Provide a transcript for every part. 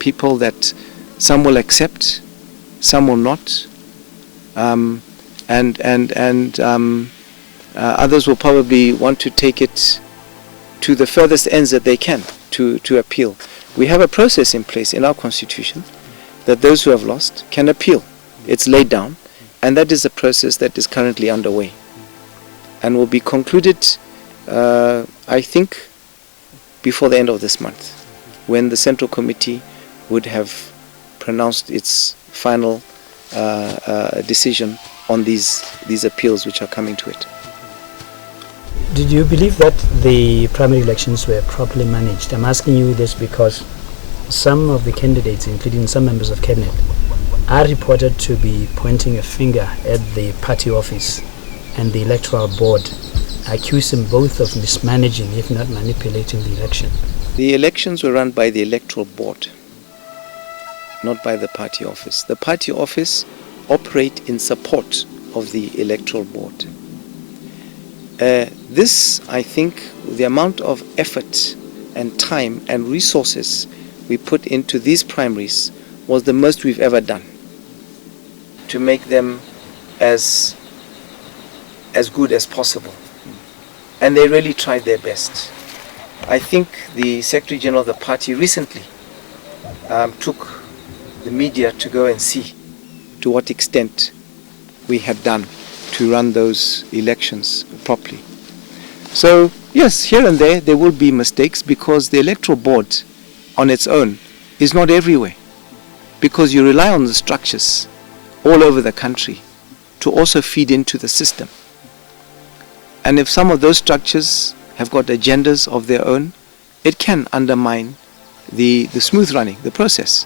People that some will accept, some will not, and others will probably want to take it to the furthest ends that they can to appeal. We have a process in place in our constitution that those who have lost can appeal. It's laid down, and that is a process that is currently underway and will be concluded, I think, before the end of this month, when the Central Committee would have pronounced its final decision on these appeals which are coming to it. Did you believe that the primary elections were properly managed? I'm asking you this because some of the candidates, including some members of cabinet, are reported to be pointing a finger at the party office and the electoral board, accusing both of mismanaging, if not manipulating, the election. The elections were run by the electoral board, not by the party office. The party office operate in support of the electoral board. This, I think, the amount of effort and time and resources we put into these primaries was the most we've ever done to make them as good as possible. And they really tried their best. I think the Secretary General of the party recently took the media to go and see to what extent we had done to run those elections properly. So yes, here and there will be mistakes because the electoral board on its own is not everywhere, because you rely on the structures all over the country to also feed into the system. And if some of those structures have got agendas of their own, it can undermine the smooth running, the process.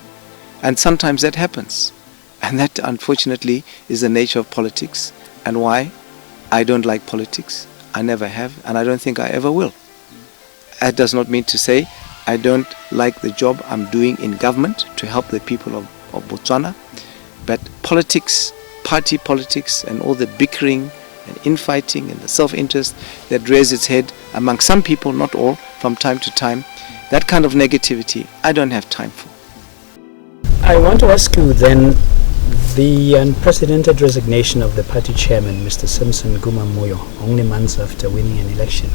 And sometimes that happens. And that, unfortunately, is the nature of politics, and why I don't like politics. I never have, and I don't think I ever will. That does not mean to say I don't like the job I'm doing in government to help the people of Botswana. But politics, party politics, and all the bickering and infighting and the self-interest that rears its head among some people, not all, from time to time, that kind of negativity I don't have time for. I want to ask you then, the unprecedented resignation of the party chairman, Mr. Simpson Guma Moyo, only months after winning an election.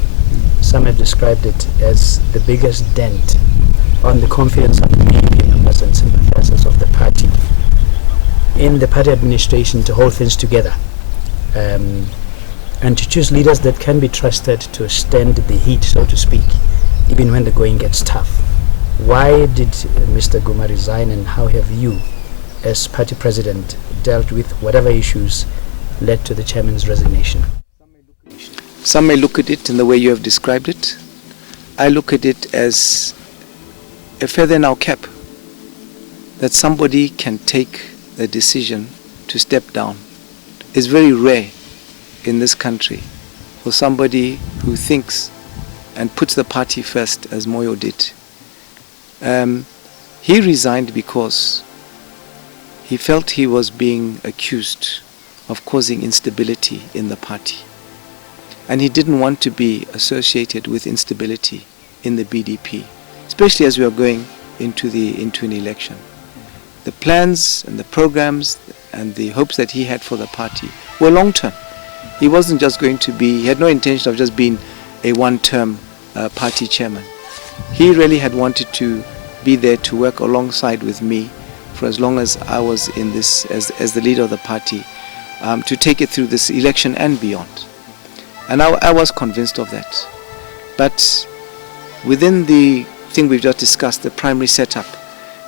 Some have described it as the biggest dent on the confidence of the DP members and sympathizers of the party in the party administration to hold things together and to choose leaders that can be trusted to stand the heat, so to speak, even when the going gets tough. Why did Mr. Guma resign, and how have you, as party president, dealt with whatever issues led to the chairman's resignation? Some may look at it in the way you have described it. I look at it as a feather in our cap, that somebody can take the decision to step down. It's very rare in this country for somebody who thinks and puts the party first, as Moyo did. He resigned because he felt he was being accused of causing instability in the party. And he didn't want to be associated with instability in the BDP, especially as we are going into an election. The plans and the programs and the hopes that he had for the party were long-term. He wasn't just going to be, he had no intention of just being a one-term party chairman. He really had wanted to be there to work alongside with me for as long as I was in this, as the leader of the party, to take it through this election and beyond. And I was convinced of that. But within the thing we've just discussed, the primary setup,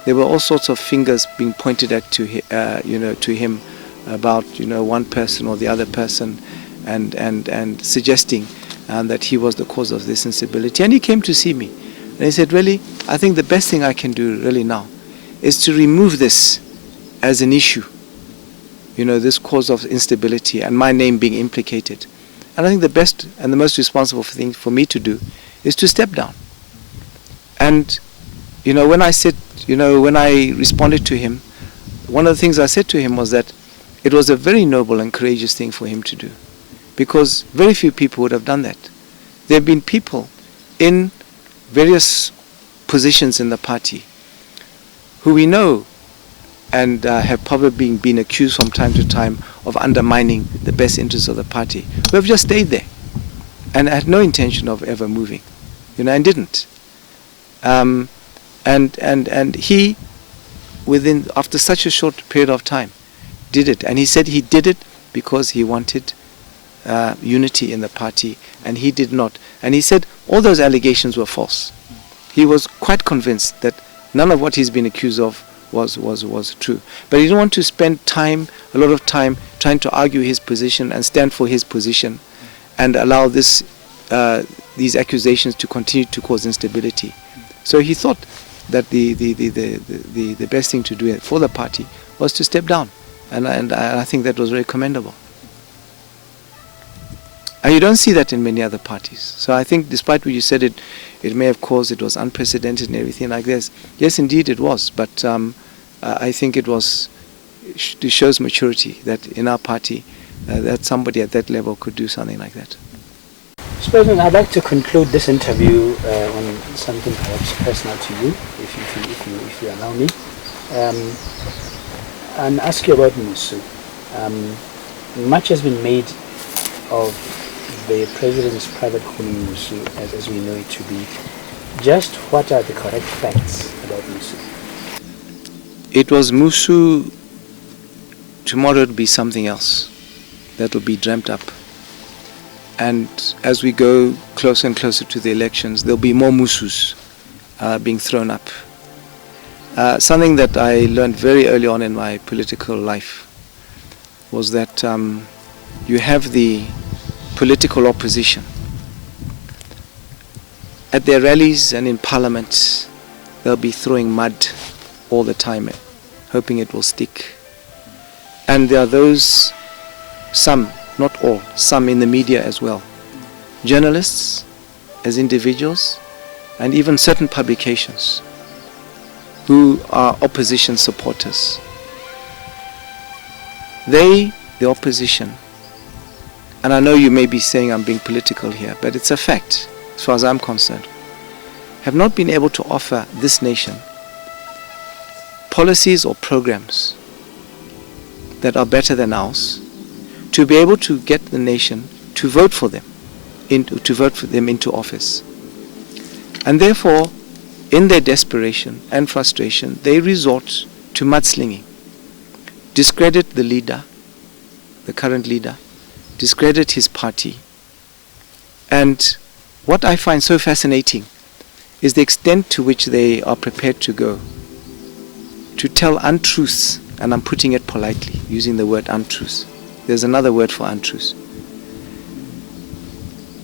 there were all sorts of fingers being pointed at to him about one person or the other person, and suggesting that he was the cause of this instability. And he came to see me, and he said, really, I think the best thing I can do really now is to remove this as an issue, this cause of instability and my name being implicated. And I think the best and the most responsible thing for me to do is to step down. And when I said, when I responded to him, one of the things I said to him was that it was a very noble and courageous thing for him to do, because very few people would have done that. There have been people in various positions in the party who we know and have probably been accused from time to time of undermining the best interests of the party, who have just stayed there and had no intention of ever moving, and didn't. And he, after such a short period of time, did it. And he said he did it because he wanted unity in the party, and he did not. And he said all those allegations were false. He was quite convinced that none of what he's been accused of was true. But he didn't want to spend a lot of time trying to argue his position and stand for his position and allow these accusations to continue to cause instability. So he thought that the best thing to do for the party was to step down. And I think that was very commendable. And you don't see that in many other parties. So I think, despite what you said, it may have caused, it was unprecedented and everything like this. Yes, indeed it was. But I think it shows maturity that in our party, that somebody at that level could do something like that. Mr. President, I'd like to conclude this interview on something perhaps personal to you, if you allow me, and ask you about Musu. Much has been made of the President's private home in Musu, as we know it to be. Just what are the correct facts about Musu? It was Musu. Tomorrow it will be something else that will be dreamt up. And as we go closer and closer to the elections, there'll be more Musus being thrown up. Something that I learned very early on in my political life was that you have the political opposition. At their rallies and in parliament, they'll be throwing mud all the time, hoping it will stick. And there are those, some, not all, some in the media as well, journalists as individuals, and even certain publications who are opposition supporters. They, the opposition, and I know you may be saying I'm being political here, but it's a fact, as far as I'm concerned, have not been able to offer this nation policies or programs that are better than ours, to be able to get the nation to vote for them, into office. And therefore, in their desperation and frustration, they resort to mudslinging, discredit the leader, the current leader, discredit his party. And what I find so fascinating is the extent to which they are prepared to go to tell untruths, and I'm putting it politely, using the word untruths. There's another word for untruths.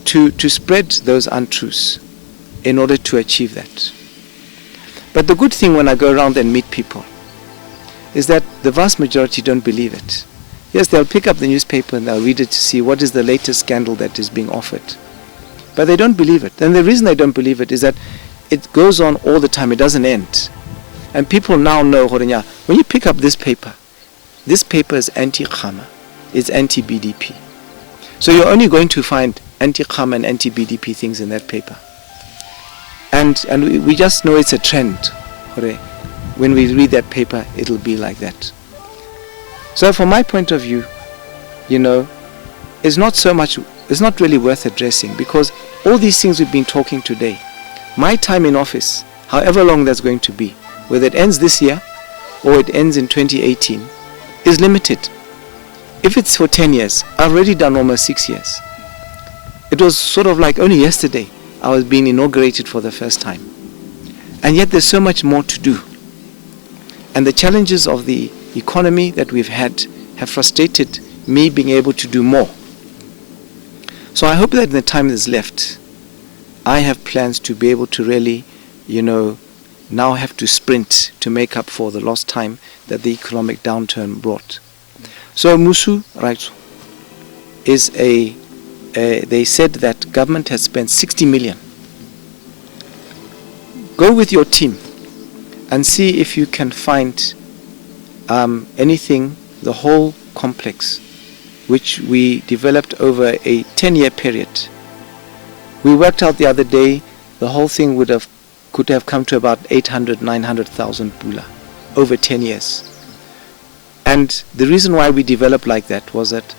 To spread those untruths in order to achieve that. But the good thing when I go around and meet people is that the vast majority don't believe it. Yes, they'll pick up the newspaper and they'll read it to see what is the latest scandal that is being offered. But they don't believe it. And the reason they don't believe it is that it goes on all the time. It doesn't end. And people now know, when you pick up this paper is anti-Khama, it's anti-BDP. So you're only going to find anti-Khama and anti-BDP things in that paper. And we just know it's a trend. When we read that paper, it'll be like that. So from my point of view, it's not really worth addressing, because all these things we've been talking today, my time in office, however long that's going to be, whether it ends this year or it ends in 2018, is limited. If it's for 10 years, I've already done almost 6 years. It was sort of like only yesterday I was being inaugurated for the first time. And yet there's so much more to do. And the challenges of the economy that we've had have frustrated me being able to do more. So I hope that in the time that's left, I have plans to be able to really, now have to sprint to make up for the lost time that the economic downturn brought. So Musu, right, is they said that government has spent 60 million. Go with your team and see if you can find anything, the whole complex, which we developed over a 10-year period. We worked out the other day, the whole thing could have come to about 800, 900,000 pula. over 10 years. And the reason why we developed like that was that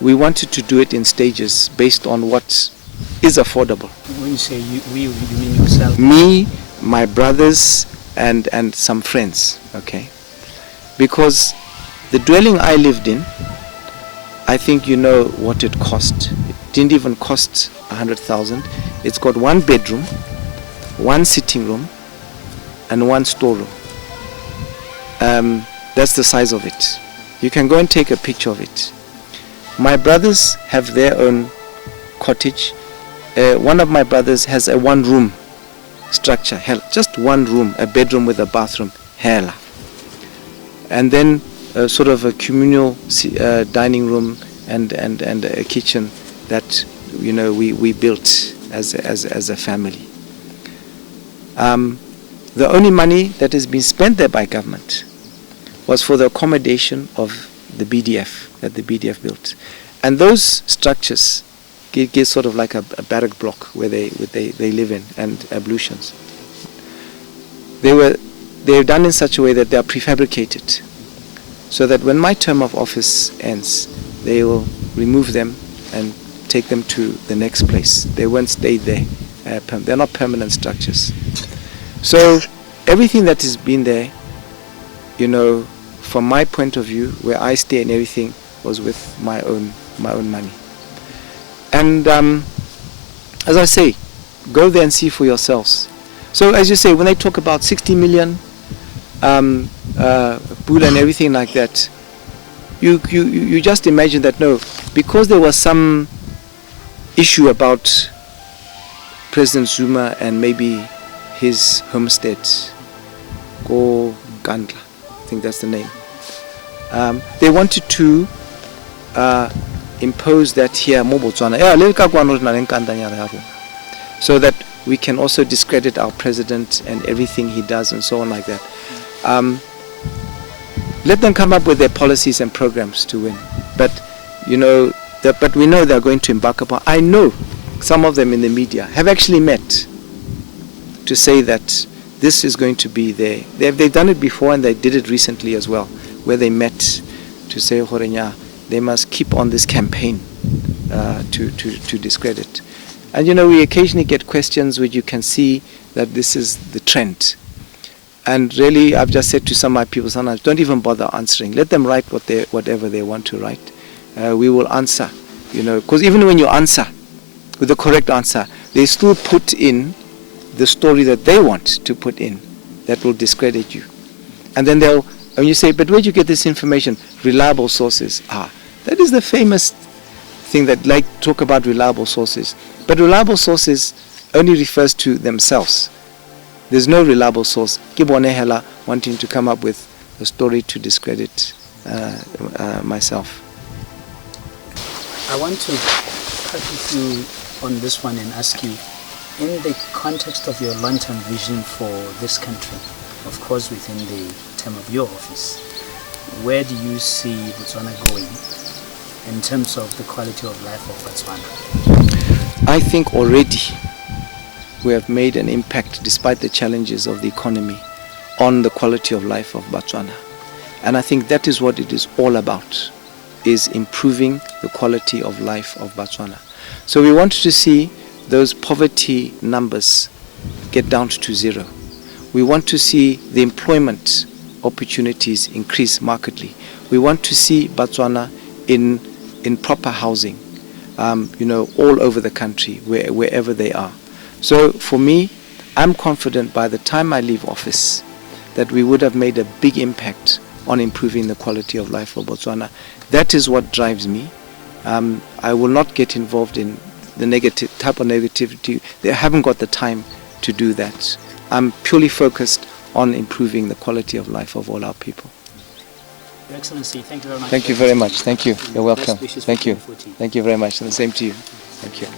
we wanted to do it in stages based on what is affordable. When you say you mean yourself? Me, my brothers, and some friends, okay? Because the dwelling I lived in, I think you know what it cost. It didn't even cost 100,000. It's got 1 bedroom, 1 sitting room, and 1 storeroom. That's the size of it. You can go and take a picture of it. My brothers have their own cottage. One of my brothers has a 1-room structure, just 1 room, a bedroom with a bathroom, hella. And then sort of a communal dining room and a kitchen that we built as a family. The only money that has been spent there by government was for the accommodation of the BDF that the BDF built, and those structures give sort of like a barrack block where they live in, and ablutions. They're done in such a way that they are prefabricated, so that when my term of office ends, they will remove them and take them to the next place. They won't stay there. They're not permanent structures. So everything that has been there, from my point of view, where I stay and everything, was with my own money. And as I say, go there and see for yourselves. So as you say, when they talk about 60 million pool and everything like that, you just imagine that no, because there was some issue about President Zuma and maybe his homestead, Go Gandla, I think that's the name. They wanted to impose that here, so that we can also discredit our president and everything he does and so on like that. Let them come up with their policies and programs to win. But but we know they're going to embark upon. I know some of them in the media have actually met to say that this is going to be there. They've done it before, and they did it recently as well, where they met to say, they must keep on this campaign to discredit. And we occasionally get questions where you can see that this is the trend. And really, I've just said to some of my people sometimes, don't even bother answering. Let them write whatever they want to write. We will answer, because even when you answer with the correct answer, they still put in the story that they want to put in that will discredit you. And then when you say, but where did you get this information? Reliable sources. That is the famous thing that talk about reliable sources. But reliable sources only refers to themselves. There's no reliable source. Kibonehela wanting to come up with a story to discredit myself. I want to cut you through on this one and ask you, in the context of your long-term vision for this country, of course within the term of your office, where do you see Botswana going in terms of the quality of life of Botswana? I think already we have made an impact, despite the challenges of the economy, on the quality of life of Botswana. And I think that is what it is all about, is improving the quality of life of Botswana. So we want to see those poverty numbers get down to 0. We want to see the employment opportunities increase markedly. We want to see Botswana in proper housing, all over the country, wherever they are. So for me, I'm confident by the time I leave office that we would have made a big impact on improving the quality of life for Botswana. That is what drives me. I will not get involved in the negative type of negativity. They haven't got the time to do that. I'm purely focused on improving the quality of life of all our people. Your Excellency, thank you very much. Thank you very much. Thank you. You're welcome. Best wishes for Thank you. 2014. Thank you very much. And the same to you. Thank you.